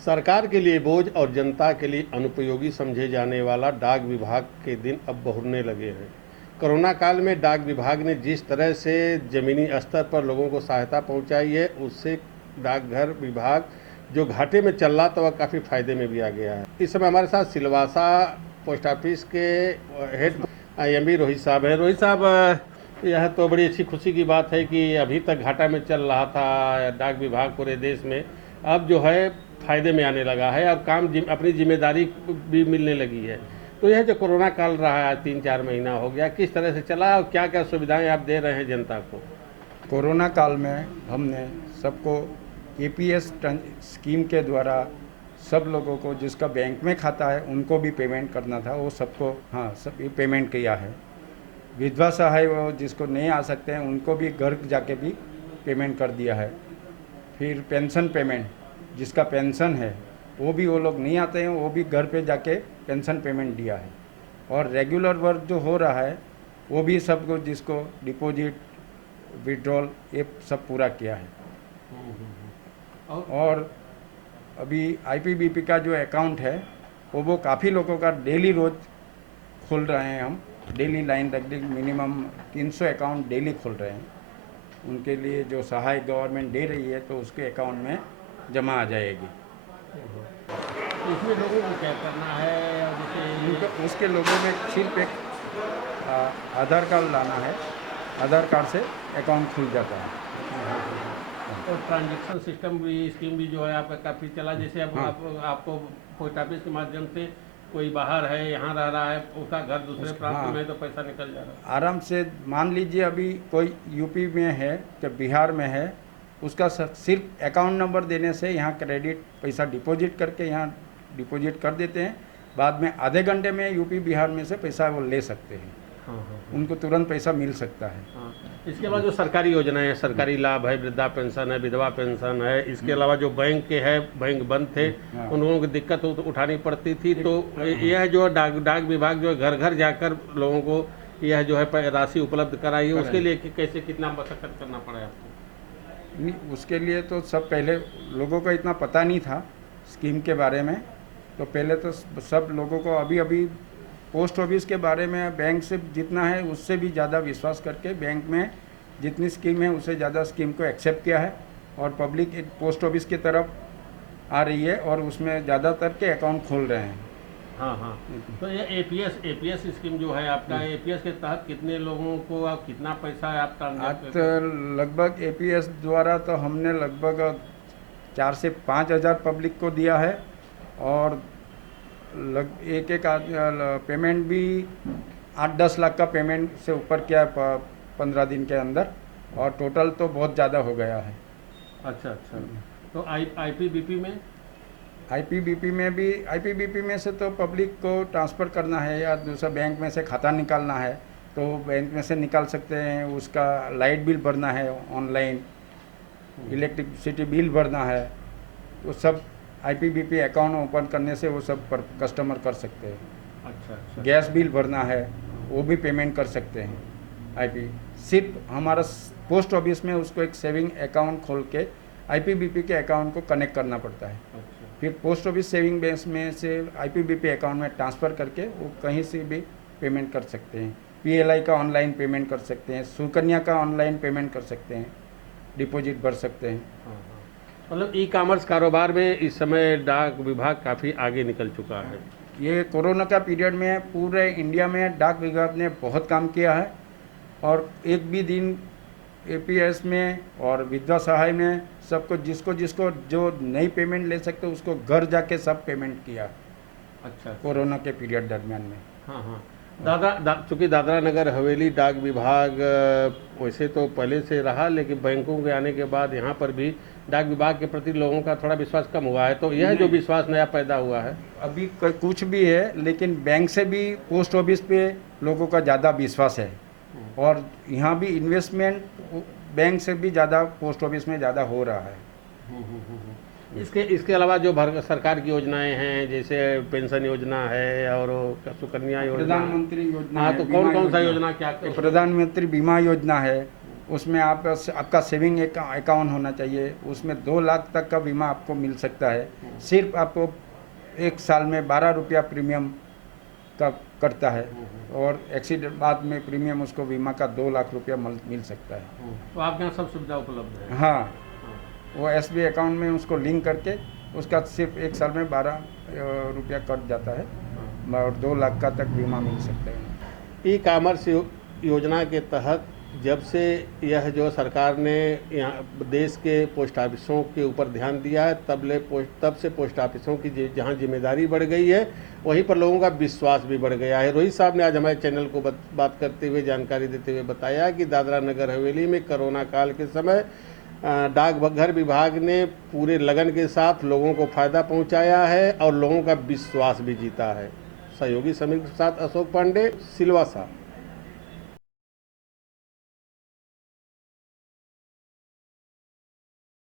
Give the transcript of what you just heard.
सरकार के लिए बोझ और जनता के लिए अनुपयोगी समझे जाने वाला डाक विभाग के दिन अब बहुरने लगे हैं। कोरोना काल में डाक विभाग ने जिस तरह से ज़मीनी स्तर पर लोगों को सहायता पहुंचाई है, उससे डाकघर विभाग जो घाटे में चल रहा था वह काफ़ी फायदे में भी आ गया है। इस समय हमारे साथ सिलवासा पोस्ट ऑफिस के हेड IMB रोहित साहब हैं। रोहित साहब, यह तो बड़ी अच्छी खुशी की बात है कि अभी तक घाटा में चल रहा था डाक विभाग पूरे देश में, अब जो है फायदे में आने लगा है। अब अपनी जिम्मेदारी भी मिलने लगी है। तो यह जो कोरोना काल रहा है, 3-4 महीना हो गया, किस तरह से चला और क्या क्या सुविधाएं आप दे रहे हैं जनता को? कोरोना काल में हमने सबको APS स्कीम के द्वारा सब लोगों को जिसका बैंक में खाता है उनको भी पेमेंट करना था, वो सबको सब पेमेंट किया है। विधवा सहाय वो जिसको नहीं आ सकते हैं उनको भी घर जाके भी पेमेंट कर दिया है। फिर पेंशन पेमेंट, जिसका पेंशन है वो लोग नहीं आते हैं, वो भी घर पे जाके पेंशन पेमेंट दिया है। और रेगुलर वर्क जो हो रहा है वो भी सबको, जिसको डिपॉजिट विड्रॉल ये सब पूरा किया है। और अभी IPBP का जो अकाउंट है वो काफ़ी लोगों का डेली रोज खोल रहे हैं। हम डेली लाइन रख दी, मिनिमम 300 अकाउंट डेली खोल रहे हैं। उनके लिए जो सहाय गवर्नमेंट दे रही है तो उसके अकाउंट में जमा आ जाएगी। इसमें लोगों को क्या करना है? जैसे उसके लोगों में सिर्फ एक आधार कार्ड लाना है, आधार कार्ड से अकाउंट खुल जाता है। और ट्रांजेक्शन सिस्टम भी, स्कीम भी जो है आपका काफ़ी चला। जैसे अब आपको पोस्ट ऑफिस के माध्यम से कोई बाहर है, यहाँ रह रहा है, उसका घर दूसरे प्रांत में है तो पैसा निकल जा रहा है आराम से। मान लीजिए अभी कोई यूपी में है तो बिहार में है, उसका सिर्फ अकाउंट नंबर देने से यहाँ क्रेडिट पैसा डिपॉजिट करके यहाँ डिपॉजिट कर देते हैं। बाद में आधे घंटे में यूपी बिहार में से पैसा वो ले सकते हैं। उनको तुरंत पैसा मिल सकता है। इसके बाद जो सरकारी योजनाएं हैं, सरकारी लाभ है, वृद्धा पेंशन है, विधवा पेंशन है, इसके अलावा जो बैंक के है, बैंक बंद थे, उन लोगों की दिक्कत उठानी पड़ती थी। तो यह जो डाक विभाग जो है घर घर जाकर लोगों को यह जो है राशि उपलब्ध कराई है, उसके लिए कैसे कितना मशक्कत करना पड़ा आपको? नहीं, उसके लिए तो सब पहले लोगों को इतना पता नहीं था स्कीम के बारे में। तो पहले तो सब लोगों को अभी पोस्ट ऑफिस के बारे में बैंक से जितना है उससे भी ज़्यादा विश्वास करके बैंक में जितनी स्कीम है उससे ज़्यादा स्कीम को एक्सेप्ट किया है। और पब्लिक पोस्ट ऑफिस की तरफ आ रही है और उसमें ज़्यादातर के अकाउंट खोल रहे हैं। तो ये APS स्कीम जो है आपका, APS के तहत कितने लोगों को आप कितना पैसा है आपका? लगभग APS द्वारा तो हमने लगभग 4 से 5 हज़ार पब्लिक को दिया है। और एक पेमेंट भी 8-10 लाख का पेमेंट से ऊपर किया है 15 दिन के अंदर। और टोटल तो बहुत ज़्यादा हो गया है। अच्छा। तो IPBP में? IPBP में से तो पब्लिक को ट्रांसफ़र करना है या दूसरा बैंक में से खाता निकालना है तो बैंक में से निकाल सकते हैं। उसका लाइट बिल भरना है ऑनलाइन, इलेक्ट्रिसिटी बिल भरना है, तो सब IPBP अकाउंट ओपन करने से वो सब कस्टमर कर सकते हैं। अच्छा। गैस बिल भरना है वो भी पेमेंट कर सकते हैं। सिर्फ हमारा पोस्ट ऑफिस में उसको एक सेविंग अकाउंट खोल के IPBP के अकाउंट को कनेक्ट करना पड़ता है। फिर पोस्ट ऑफिस सेविंग बैंक में से IPBP अकाउंट में ट्रांसफ़र करके वो कहीं से भी पेमेंट कर सकते हैं। PLI का ऑनलाइन पेमेंट कर सकते हैं, सुकन्या का ऑनलाइन पेमेंट कर सकते हैं, डिपॉजिट भर सकते हैं। मतलब ई-कॉमर्स कारोबार में इस समय डाक विभाग काफ़ी आगे निकल चुका है। ये कोरोना का पीरियड में पूरे इंडिया में डाक विभाग ने बहुत काम किया है। और एक भी दिन APS में और विधवा सहाय में सबको जिसको जो नई पेमेंट ले सकते उसको घर जाके सब पेमेंट किया। अच्छा। कोरोना के पीरियड दरमियान में। चूँकि दादरा नगर हवेली डाक विभाग वैसे तो पहले से रहा, लेकिन बैंकों के आने के बाद यहाँ पर भी डाक विभाग के प्रति लोगों का थोड़ा विश्वास कम हुआ है। तो यह जो विश्वास नया पैदा हुआ है, अभी कुछ भी है, लेकिन बैंक से भी पोस्ट ऑफिस पे लोगों का ज़्यादा विश्वास है। और यहाँ भी इन्वेस्टमेंट बैंक से भी ज़्यादा पोस्ट ऑफिस में ज़्यादा हो रहा है। इसके अलावा जो सरकार की योजनाएं हैं, जैसे पेंशन योजना है और सुकन्या योजना, प्रधानमंत्री योजना तो कौन सा योजना क्या? प्रधानमंत्री बीमा योजना है, उसमें आपका सेविंग अकाउंट होना चाहिए, उसमें 2 लाख तक का बीमा आपको मिल सकता है। सिर्फ आपको 1 साल में 12 रुपया प्रीमियम का कटता है और एक्सीडेंट बाद में प्रीमियम उसको बीमा का 2 लाख रुपया मिल सकता है। तो आपके यहाँ सब सुविधा उपलब्ध है? हाँ, वो SBI अकाउंट में उसको लिंक करके उसका सिर्फ 1 साल में 12 रुपया कट जाता है और 2 लाख का तक बीमा मिल सकता है। ई कॉमर्स योजना के तहत जब से यह जो सरकार ने यहाँ देश के पोस्ट ऑफिसों के ऊपर ध्यान दिया है तब से पोस्ट ऑफिसों की जहाँ जिम्मेदारी बढ़ गई है वहीं पर लोगों का विश्वास भी बढ़ गया है। रोहित साहब ने आज हमारे चैनल को बात करते हुए जानकारी देते हुए बताया कि दादरा नगर हवेली में कोरोना काल के समय डाकघर विभाग ने पूरे लगन के साथ लोगों को फ़ायदा पहुंचाया है और लोगों का विश्वास भी जीता है। सहयोगी समीर के साथ अशोक पांडे, सिलवासा।